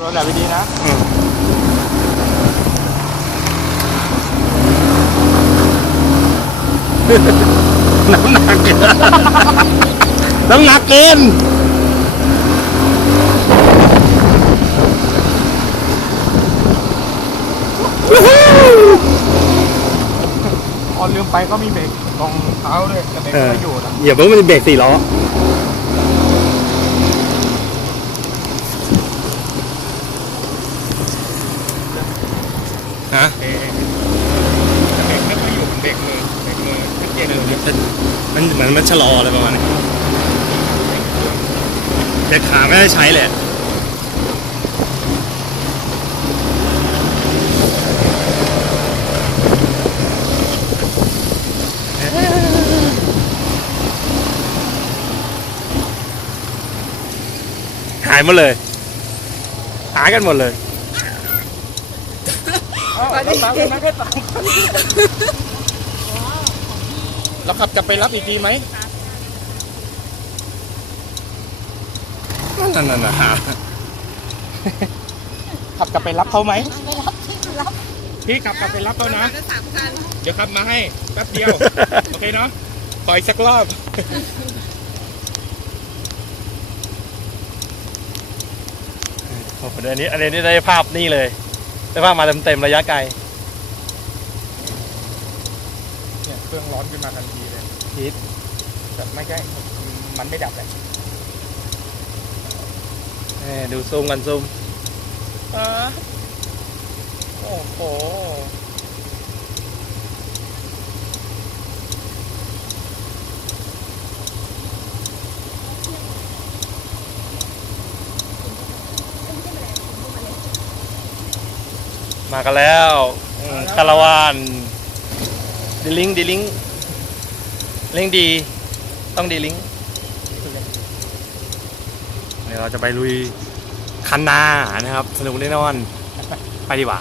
รถแบบดีๆนะอืมน้ำหนักน้ำหนักเกินอ๋อลืมไปก็มีเบรกตรงเท้าด้วยแต่เบรกเออไม่อยู่นะอย่าเพิ่งมันเบรกสี่ล้อ ฮะเบรกเบรกไม่ค่อยอยู่เบรกมือเบรกมือชัดเจนเลยมันเหมือนมันชะลออะไรประมาณนี้เด็กขาไม่ได้ใช้เลยหายหมดเลย หายกันหมดเลย แล้วตามกันนะก็ตามแล้วขับจะไปรับอีกทีไหมนั่นน่ะนะหาขับกลับไปรับเขาไหมพี่ขับกลับไปรับเขานะสามคันเดี๋ยวขับมาให้แป๊บเดียว โอเคเนาะปล่อยสักรอบโอ้โหอันนี้อันนี้ได้ภาพนี่เลย ได้ภาพมาเต็มๆระยะไกล เนี่ยเครื่องร้อนขึ้นมาทันทีเลยฮิต แต่ไม่ใช่มันไม่ดับเลยแหม่ดูซูมกันซูมอ่าโอ้โห มากันแล้วอืมคาราวานดีลิงดีลิงลิงดี ต้องดีลิงเดี๋ยวเราจะไปลุยคันนานะครับ สนุกแน่นอน ไปดีกว่า